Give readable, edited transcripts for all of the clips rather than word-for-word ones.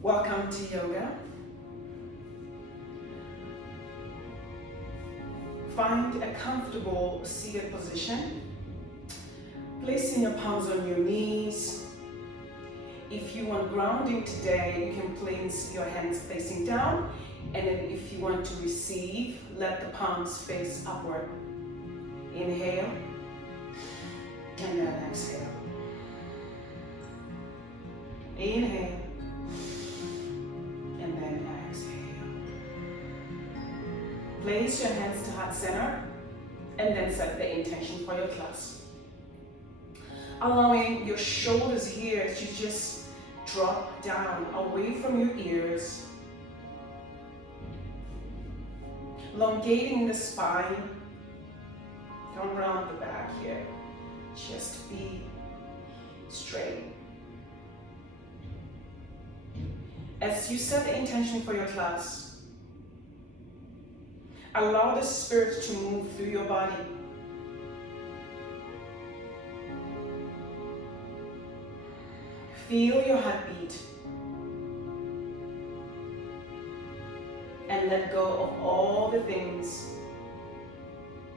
Welcome to yoga. Find a comfortable seated position. Placing your palms on your knees. If you want grounding today, you can place your hands facing down. And then if you want to receive, let the palms face upward. Inhale. And then exhale. Inhale. And then exhale. Place your hands to heart center. And then set the intention for your class. Allowing your shoulders here to just drop down away from your ears. Elongating the spine. Don't round the back here. Just be straight. As you set the intention for your class, allow the spirit to move through your body. Feel your heartbeat. And let go of all the things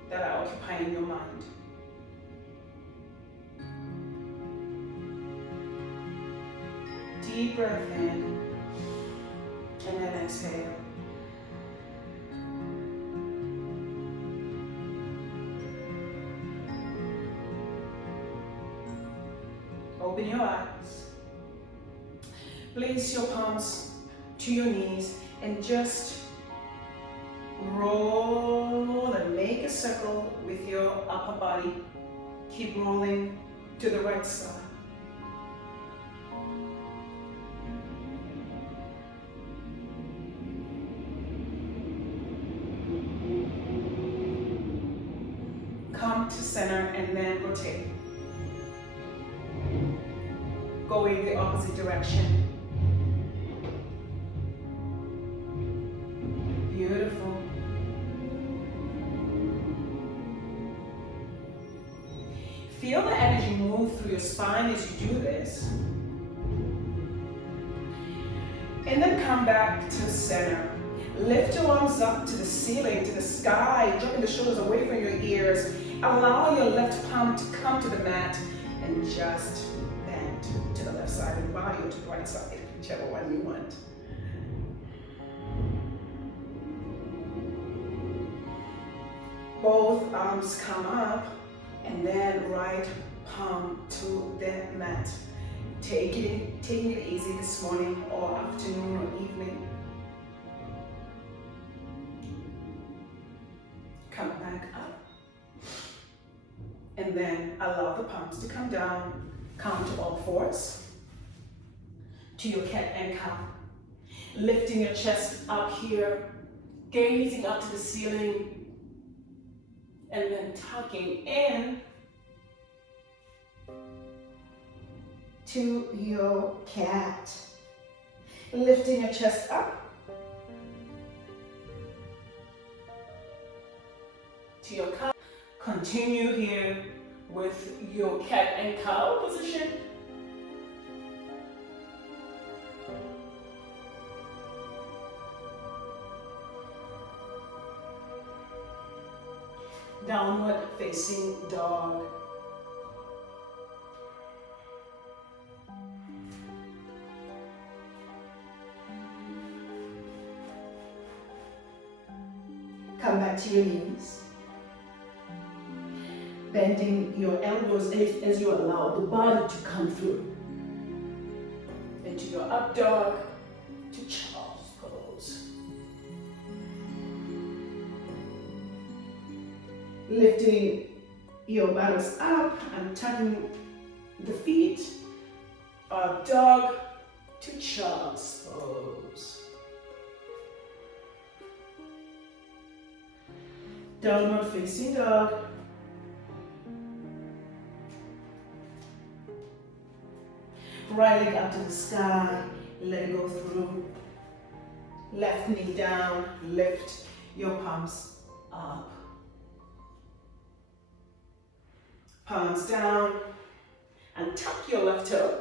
that are occupying your mind. Deep breath in, and then exhale. Open your eyes. Place your palms to your knees and just roll and make a circle with your upper body. Keep rolling to the right side. Come to center and then rotate. Going the opposite direction. Beautiful. Feel the energy move through your spine as you do this. And then come back to center. Lift your arms up to the ceiling, to the sky, dropping the shoulders away from your ears. Allow your left palm to come to the mat and just bend to the left side of the body or to the right side, whichever one you want. Both arms come up and then right palm to the mat. Taking it easy this morning or afternoon or evening. Come back up. And then allow the palms to come down. Come to all fours. To your cat and cow. Lifting your chest up here. Gazing up to the ceiling. And then tucking in to your cat. Lifting your chest up to your cow. Continue here with your cat and cow position. Downward facing dog. Come back to your knees. Bending your elbows as you allow the body to come through. Into your up dog to child's pose. Lifting your buttocks up and tucking the feet. Up dog to child's pose. Downward facing dog. Right leg up to the sky, let it go through. Left knee down, lift your palms up. Palms down, and tuck your left toe.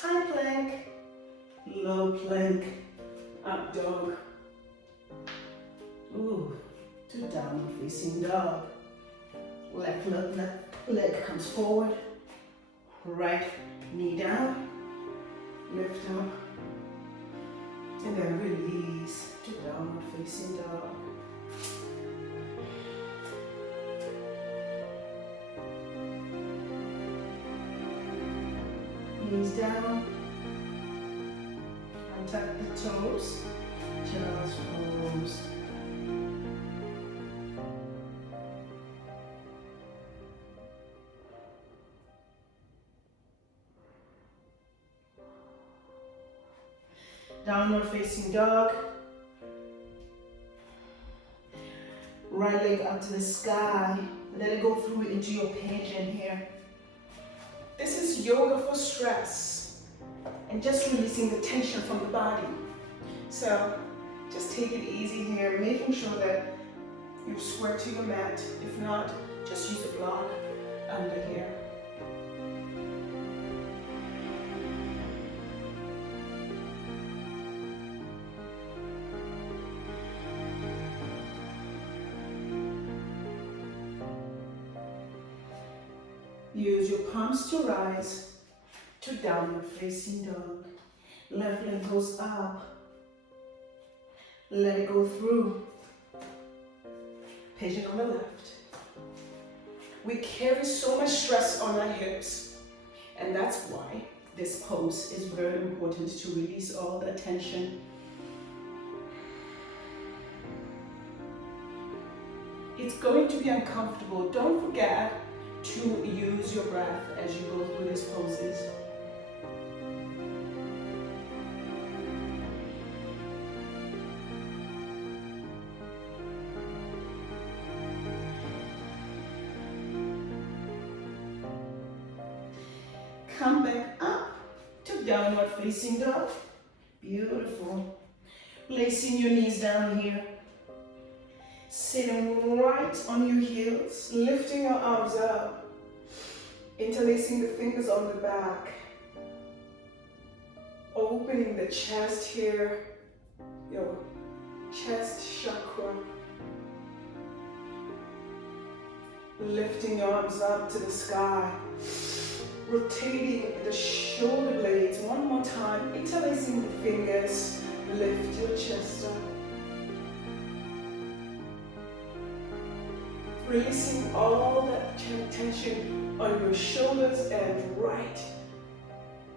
High plank, low plank, up dog. Ooh, to downward facing dog. Left leg comes forward, right knee down, lift up, and then release to downward facing dog. Knees down, untuck the toes, child's pose. Downward facing dog. Right leg up to the sky. Let it go through into your pigeon here. This is yoga for stress and just releasing the tension from the body. So just take it easy here, making sure that you square to your mat. If not, just use a block under here. Use your palms to rise to downward facing dog. Left leg goes up. Let it go through. Pigeon on the left. We carry so much stress on our hips, and that's why this pose is very important to release all the tension. It's going to be uncomfortable. Don't forget to use your breath as you go through these poses. Come back up to downward facing dog. Beautiful. Placing your knees down here. Sitting right on your heels, lifting your arms up, interlacing the fingers on the back, opening the chest here, your chest chakra, lifting your arms up to the sky, rotating the shoulder blades one more time, interlacing the fingers, lift your chest up. Releasing all that tension on your shoulders and right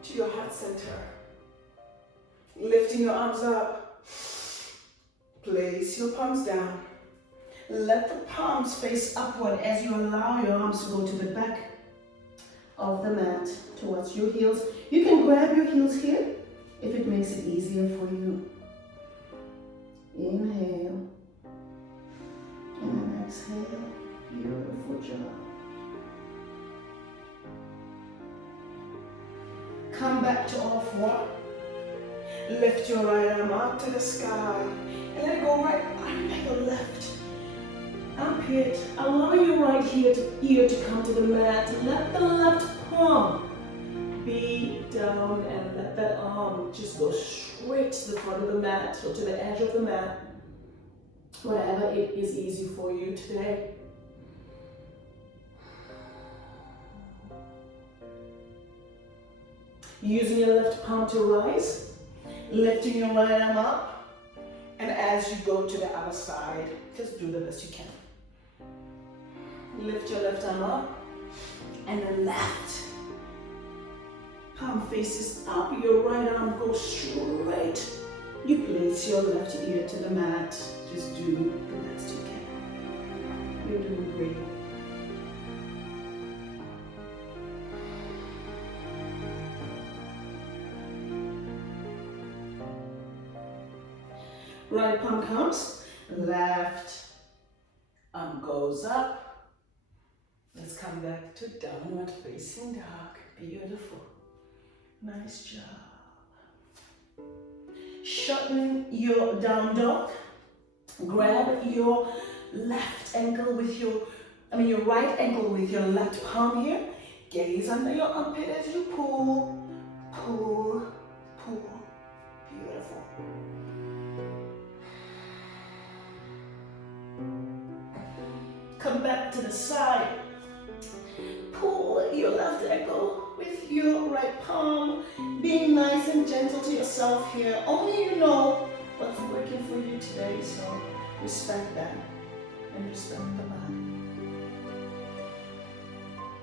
to your heart center. Lifting your arms up. Place your palms down. Let the palms face upward as you allow your arms to go to the back of the mat towards your heels. You can grab your heels here if it makes it easier for you. Inhale. And exhale. Beautiful job. Come back to all four. Lift your right arm up to the sky and let it go right under your left armpit. Allowing your right ear to come to the mat. Let the left palm be down and let that arm just go straight to the front of the mat or to the edge of the mat. Whatever it is easy for you today. Using your left palm to rise, lifting your right arm up, and as you go to the other side, just do the best you can. Lift your left arm up, and the left palm faces up, your right arm goes straight. You place your left ear to the mat, just do the best you can. You're doing great. Right palm comes, left arm goes up. Let's come back to downward facing dog. Beautiful. Nice job. Shorten your down dog. Grab your left ankle with your right ankle with your left palm here. Gaze under your armpit as you pull, pull, pull. Come back to the side. Pull your left ankle with your right palm. Being nice and gentle to yourself here. Only you know what's working for you today, so respect that and respect the body.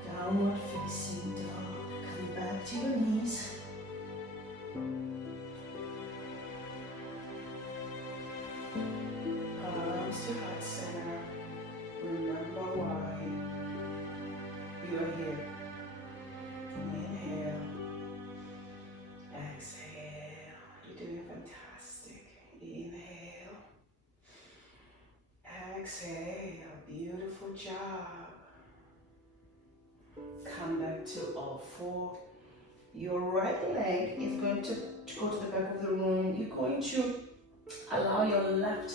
Downward facing dog. Come back to your knees. Arms to heart center. Remember why you are here. Inhale. Exhale. You're doing fantastic. Inhale. Exhale. Beautiful job. Come back to all four. Your right leg is going to go to the back of the room. You're going to allow your left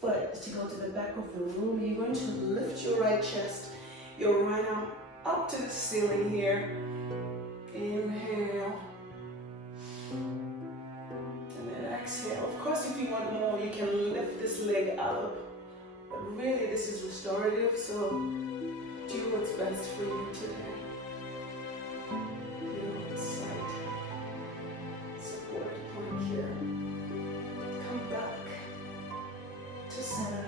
foot to go to the back of the room. You're going to lift your right chest, your right arm up to the ceiling here. Inhale. And then exhale. Of course, if you want more, you can lift this leg up. But really, this is restorative, so do what's best for you today. Your side support point here. Come back to center.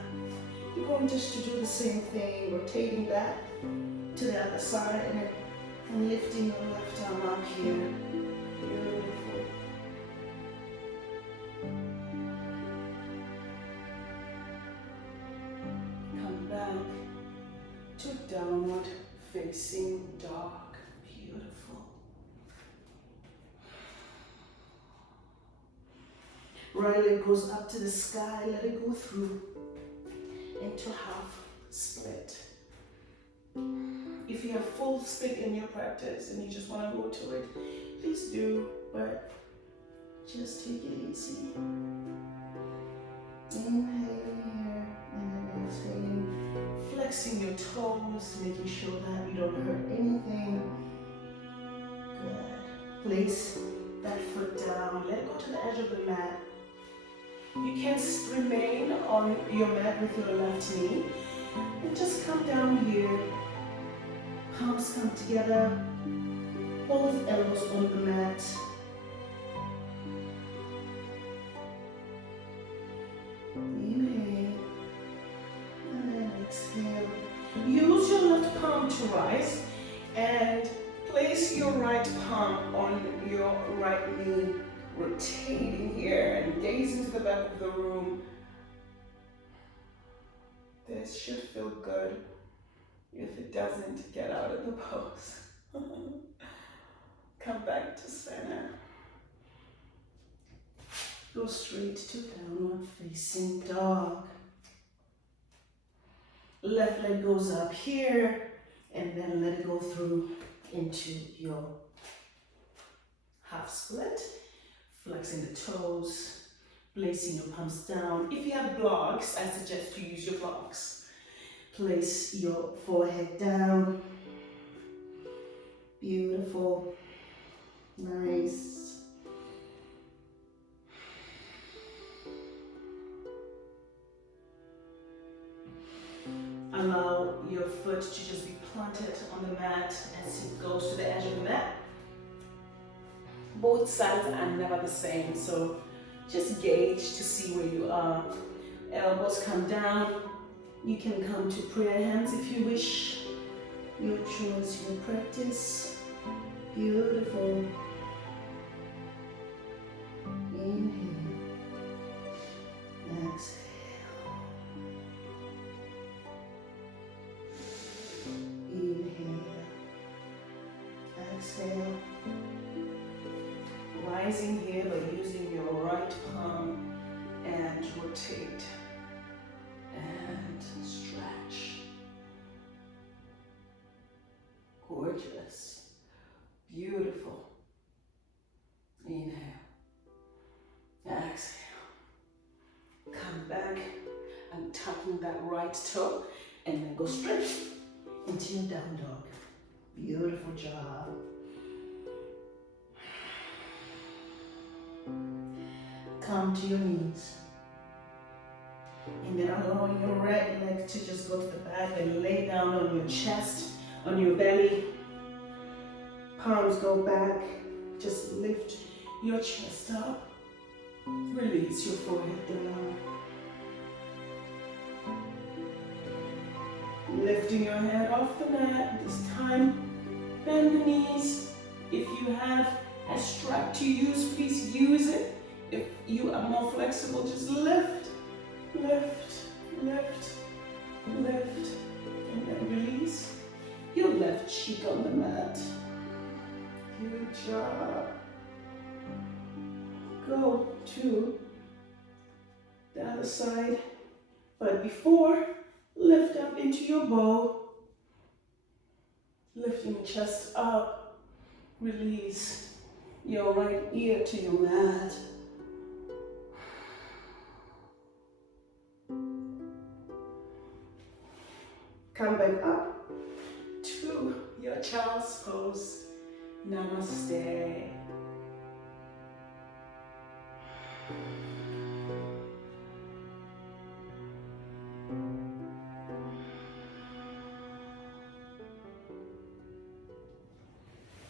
You're going just to do the same thing, rotating back to the other side and lifting your left arm up here. Beautiful. Come back to downward facing dog. Beautiful. Right leg goes up to the sky, let it go through into half split. If you have full split in your practice and you just want to go to it, please do, but just take it easy. Inhaling here and then exhaling, flexing your toes, making sure that you don't hurt anything. Good. Place that foot down, let it go to the edge of the mat. You can remain on your mat with your left knee and just come down here. Palms come together, both elbows on the mat. Inhale and then exhale. Use your left palm to rise and place your right palm on your right knee. Rotating here and gaze into the back of the room. This should feel good. If it doesn't, get out of the pose. Come back to center. Go straight to downward facing dog. Left leg goes up here and then let it go through into your half split. Flexing the toes, placing your palms down. If you have blocks, I suggest you use your blocks. Place your forehead down. Beautiful. Nice. Allow your foot to just be planted on the mat as it goes to the edge of the mat. Both sides are never the same, so just gauge to see where you are. Elbows come down. You can come to prayer hands if you wish. Your choice, your practice. Beautiful. Inhale. Exhale. Inhale. Exhale. Rising here by using your right palm and rotate and stretch. Gorgeous. Beautiful. Inhale. Exhale. Come back and tucking that right toe and then go straight into your down dog. Beautiful job. Come to your knees. And then allowing your right leg to just go to the back and lay down on your chest, on your belly. Palms go back. Just lift your chest up. Release your forehead down. Lifting your head off the mat. This time, bend the knees. If you have a strap to use, please use it. If you are more flexible, just lift, lift, lift, lift, and then release your left cheek on the mat. Good job. Go to the other side, but before, lift up into your bow, lifting the chest up, release your right ear to your mat. Come back up to your child's pose. Namaste.